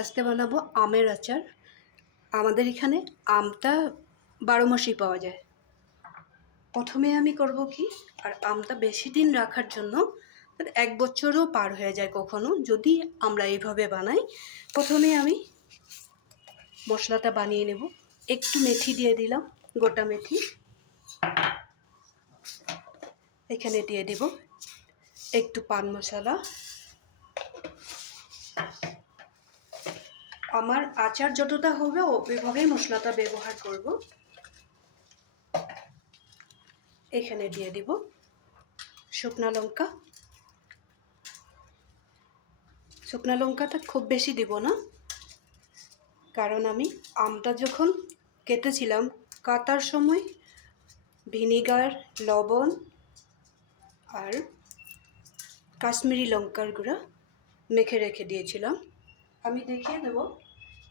আজকে বানাবো আমের আচার। আমাদের এখানে আমটা 12 মাসই পাওয়া যায়। প্রথমে আমি করব কি, আর আমটা বেশি দিন রাখার জন্য 1 বছরও পার হয়ে যায় কখনো যদি আমরা এইভাবে বানাই। প্রথমে আমি মশলাটা বানিয়ে নেব। একটু মেথি দিয়ে দিলাম, গোটা মেথি। এখানে দিয়ে দেব একটু পান মশলা। আমার আচার যতটা হবে ওইভাবেই মশলাটা ব্যবহার করব। এখানে দিয়ে দিব শুকনো লঙ্কা। শুকনো লঙ্কাটা খুব বেশি দিব না, কারণ আমি আমটা যখন কেটেছিলাম কাটার সময় ভিনিগার, লবণ আর কাশ্মীরি লঙ্কার গুঁড়া মেখে রেখে দিয়েছিলাম। আমি দেখিয়ে দেব,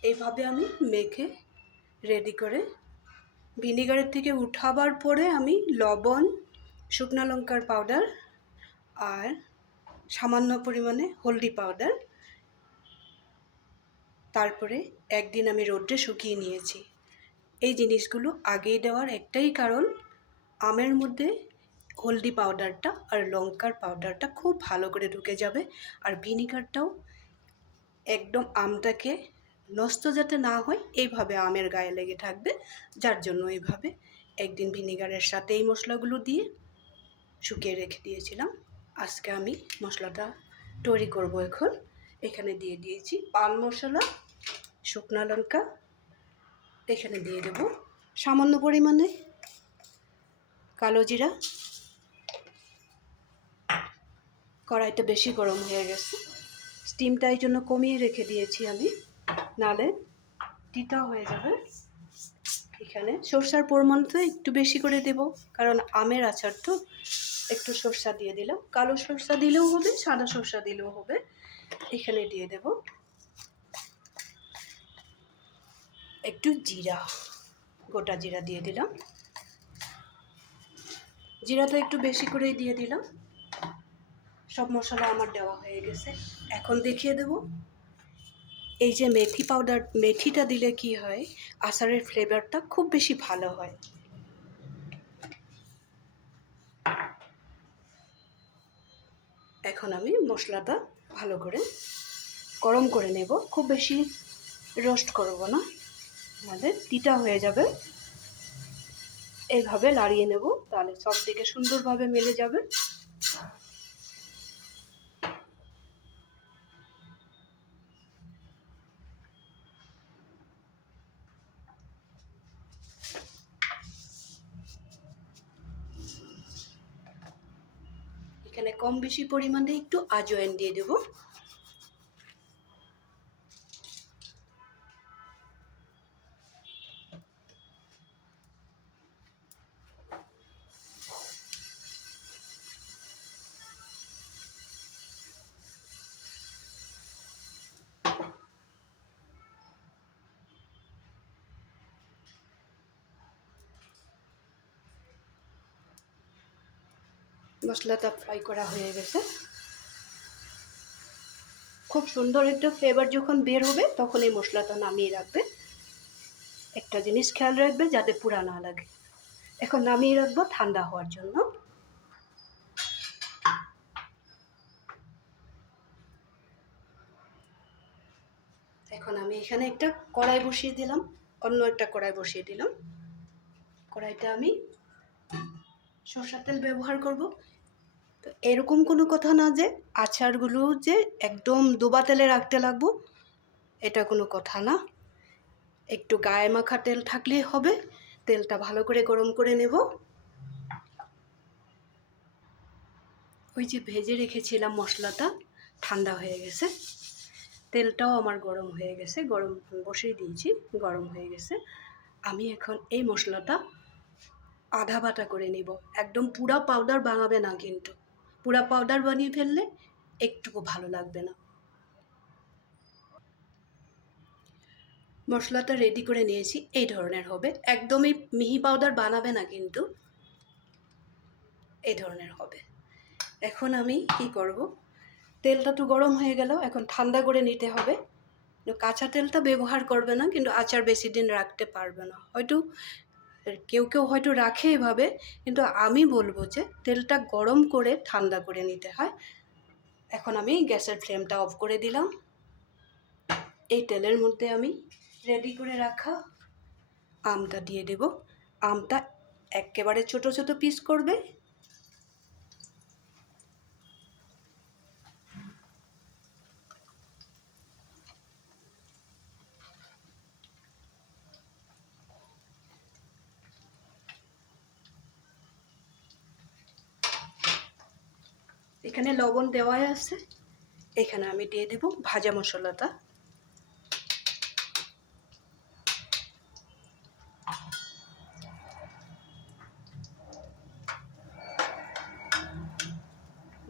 এইভাবে আমি মেখে রেডি করে ভিনিগারের থেকে উঠাবার পরে আমি লবণ, শুকনো লঙ্কার পাউডার আর সামান্য পরিমাণে হলদি পাউডার, তারপরে একদিন আমি রোদ্রে শুকিয়ে নিয়েছি। এই জিনিসগুলো আগেই দেওয়ার একটাই কারণ, আমের মধ্যে হলদি পাউডারটা আর লঙ্কার পাউডারটা খুব ভালো করে ঢুকে যাবে, আর ভিনিগারটাও একদম আমটাকে নষ্ট যাতে না হয় এইভাবে আমের গায়ে লেগে থাকবে, যার জন্য এইভাবে একদিন ভিনিগারের সাথে এই মশলাগুলো দিয়ে শুকিয়ে রেখে দিয়েছিলাম। আজকে আমি মশলাটা তৈরি করব। এখন এখানে দিয়ে দিয়েছি পান মশলা, শুকনো লঙ্কা। এখানে দিয়ে দেব সামান্য পরিমাণে কালো জিরা। কড়াইটা বেশি গরম হয়ে গেছে, স্টিমটা এই জন্য কমিয়ে রেখে দিয়েছি আমি, নালে তিতা হয়ে যাবে। এখানে সরষার পরিমাণটা একটু বেশি করে দেব, কারণ আমের আচার তো একটু সরষা দিয়ে দিলাম। কালো সরষা দিলেও হবে, সাদা সরষা দিলেও হবে। এখানে দিয়ে দেব একটু জিরা, গোটা জিরা দিয়ে দিলাম। জিরাটা একটু বেশি করেই দিয়ে দিলাম। সব মশলা আমার দেওয়া হয়ে গেছে। এখন দেখিয়ে দেব, এই যে মেথি পাউডার, মেথিটা দিলে কি হয়, আচারের ফ্লেভারটা খুব বেশি ভালো হয়। এখন আমি মশলাটা ভালো করে গরম করে নেব, খুব বেশি রোস্ট করব না, নাহলে তিতা হয়ে যাবে। এইভাবে লাড়িয়ে নেব, তাহলে সব দিকে সুন্দরভাবে মিলে যাবে। এখানে কম বেশি পরিমাণে একটু আজওয়াইন দিয়ে দেব। মশলাটা ফ্রাই করা হয়ে গেছে। খুব সুন্দর একটা ফ্লেভার যখন বের হবে তখন এই মশলাটা নামিয়ে রাখবে। একটা জিনিস খেয়াল রাখবে যাতে পুড়া না লাগে। এখন নামিয়ে রাখবো ঠান্ডা হওয়ার জন্য। এখন আমি এখানে একটা কড়াই বসিয়ে দিলাম, অন্য একটা কড়াই বসিয়ে দিলাম। কড়াইতে আমি সরষের তেল ব্যবহার করব। তো এরকম কোনো কথা না যে আচারগুলো যে একদম ডোবা তেলে রাখতে লাগবো, এটা কোনো কথা না। একটু গায়ে মাখা তেল থাকলেই হবে। তেলটা ভালো করে গরম করে নেব। ওই যে ভেজে রেখেছিলাম মশলাটা ঠান্ডা হয়ে গেছে, তেলটাও আমার গরম হয়ে গেছে, গরম বসিয়ে দিয়েছি, গরম হয়ে গেছে। আমি এখন এই মশলাটা আধা বাটা করে নিব। একদম পুরা পাউডার বানাবে না, কিন্তু পুরা পাউডার বানিয়ে ফেললে একটুকু ভালো লাগবে না। মশলাটা রেডি করে নিয়েছি, এই ধরনের হবে। একদমই মিহি পাউডার বানাবে না, কিন্তু এই ধরনের হবে। এখন আমি কি করব, তেলটা তো গরম হয়ে গেল, এখন ঠান্ডা করে নিতে হবে। কাঁচা তেলটা ব্যবহার করবে না, কিন্তু আচার বেশি দিন রাখতে পারবে না। হয়তো কেউ কেউ হয়তো রাখে এভাবে, কিন্তু আমি বলবো যে তেলটা গরম করে ঠান্ডা করে নিতে হয়। এখন আমি গ্যাসের ফ্লেমটা অফ করে দিলাম। এই তেলের মধ্যে আমি রেডি করে রাখা আমটা দিয়ে দেব। আমটা একেবারে ছোট ছোট পিস করবে। এখানে লবণ দেওয়াই আছে। এখানে আমি দিয়ে দেব ভাজা মশলাটা।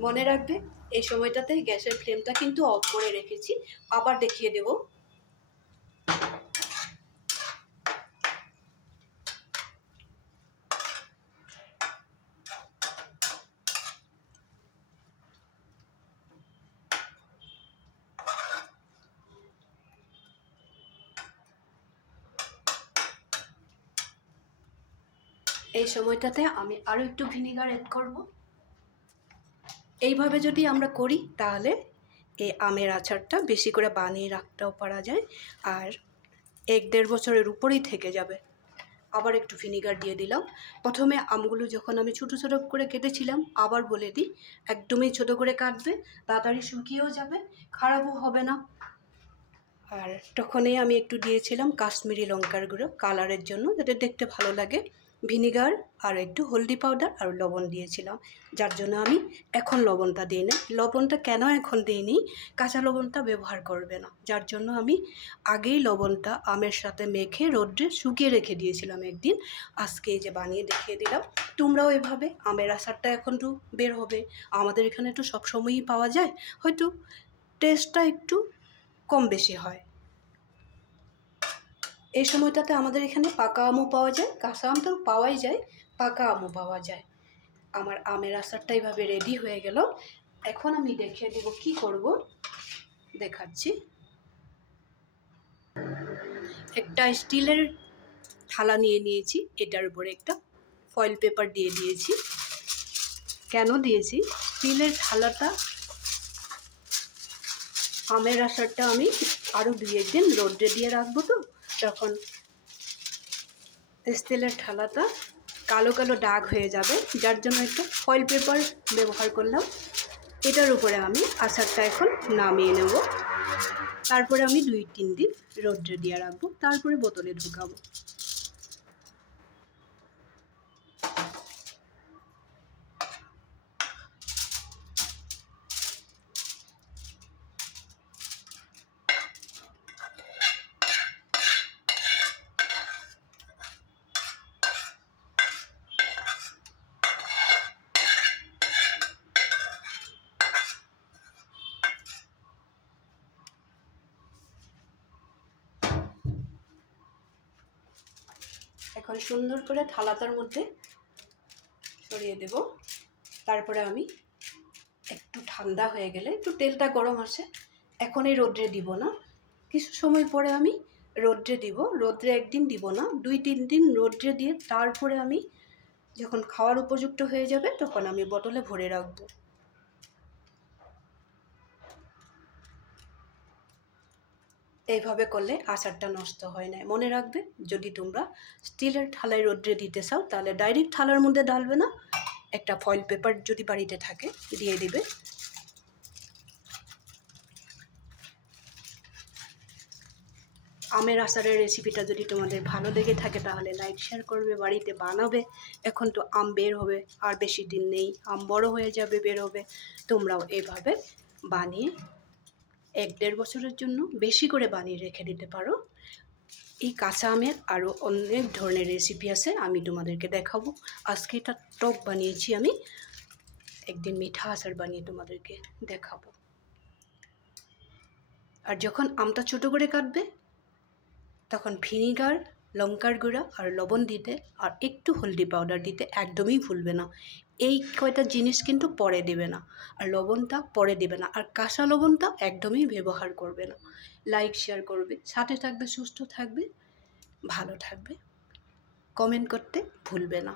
মনে রাখবে এই সময়টাতে গ্যাসের ফ্লেমটা কিন্তু অফ করে রেখেছি। আবার দেখিয়ে দেব। এই সময়টাতে আমি আরও একটু ভিনিগার অ্যাড করব। এইভাবে যদি আমরা করি তাহলে এই আমের আচারটা বেশি করে বানিয়ে রাখতেও পারা যায়, আর 1-1.5 বছরের উপরেই থেকে যাবে। আবার একটু ভিনিগার দিয়ে দিলাম। প্রথমে আমগুলো যখন আমি ছোটো ছোটো করে কেটেছিলাম, আবার বলে দিই, একদমই ছোটো করে কাটবে, তাড়াতাড়ি শুকিয়েও যাবে, খারাপও হবে না। আর তখনই আমি একটু দিয়েছিলাম কাশ্মীরি লঙ্কার গুঁড়ো কালারের জন্য, যাতে দেখতে ভালো লাগে। ভিনিগার আর একটু হলদি পাউডার আর লবণ দিয়েছিলাম, যার জন্য আমি এখন লবণটা দিই না। লবণটা কেন এখন দিইনি, কাঁচা লবণটা ব্যবহার করবে না, যার জন্য আমি আগেই লবণটা আমের সাথে মেখে রোদ্রে শুকিয়ে রেখে দিয়েছিলাম একদিন। আজকে এই যে বানিয়ে দেখিয়ে দিলাম। তোমরাও এভাবে, আমের আচারটা এখন তো বের হবে, আমাদের এখানে তো সবসময়ই পাওয়া যায়, হয়তো টেস্টটা একটু কম বেশি হয়। এই সময়টাতে আমাদের এখানে পাকা আমও পাওয়া যায়, কাঁচা আম তো পাওয়াই যায়, পাকা আমও পাওয়া যায়। আমার আমের আচারটা এইভাবে রেডি হয়ে গেল। এখন আমি দেখিয়ে দেব কি করব, দেখাচ্ছি। একটা স্টিলের থালা নিয়ে নিয়েছি, এটার উপরে একটা ফয়েল পেপার দিয়ে দিয়েছি। কেন দিয়েছি, স্টিলের থালাটা আমের আচারটা আমি আরও 2-1 দিন রোদ্রে দিয়ে রাখবো, তো তখন স্টিলের থালাটা কালো কালো দাগ হয়ে যাবে, যার জন্য একটা ফয়েল পেপার ব্যবহার করলাম। এটার উপরে আমি আচারটা এখন নামিয়ে নেব। তারপরে আমি 2-3 দিন রোদ্রে দিয়ে রাখবো, তারপরে বোতলে ঢুকাবো। এখন সুন্দর করে থালাটার মধ্যে সরিয়ে দেব। তারপরে আমি একটু ঠান্ডা হয়ে গেলে, একটু তেলটা গরম আসে, এখন এই রোদ্রে দিব না, কিছু সময় পরে আমি রোদ্রে দিব। রোদ্রে একদিন দিব না, 2-3 দিন রোদ্রে দিয়ে তারপরে আমি যখন খাওয়ার উপযুক্ত হয়ে যাবে তখন আমি বোতলে ভরে রাখবো। এইভাবে করলে আচারটা নষ্ট হয় না। মনে রাখবে, যদি তোমরা স্টিলের থালায় রোদ্রে দিতে চাও তাহলে ডাইরেক্ট থালার মধ্যে ডালবে না, একটা ফয়েল পেপার যদি বাড়িতে থাকে দিয়ে দিবে। আমের আচারের রেসিপিটা যদি তোমাদের ভালো লেগে থাকে তাহলে লাইক শেয়ার করবে, বাড়িতে বানাবে। এখন তো আম বের হবে, আর বেশি দিন নেই, আম বড় হয়ে যাবে, বের হবে। তোমরাও এভাবে বানিয়ে 1-1.5 বছরের জন্য বেশি করে বানিয়ে রেখে দিতে পারো। এই কাঁচা আমের আরও অনেক ধরনের রেসিপি আছে, আমি তোমাদেরকে দেখাবো। আজকে এটা টক বানিয়েছি আমি, একদিন মিঠা আচার বানিয়ে তোমাদেরকে দেখাবো। আর যখন আমটা ছোটো করে কাটবে তখন ভিনিগার লঙ্কার গুঁড়া আর লবণ দিতে আর একটু হলদি পাউডার দিতে একদমই ভুলবে না। এই কয়টা জিনিস কিন্তু পরে দেবে না, আর লবণটা পরে দেবে না, আর কাঁচা লবণটা একদমই ব্যবহার করবে না। লাইক শেয়ার করবে, সাথে থাকবে, সুস্থ থাকবে, ভালো থাকবে, কমেন্ট করতে ভুলবে না।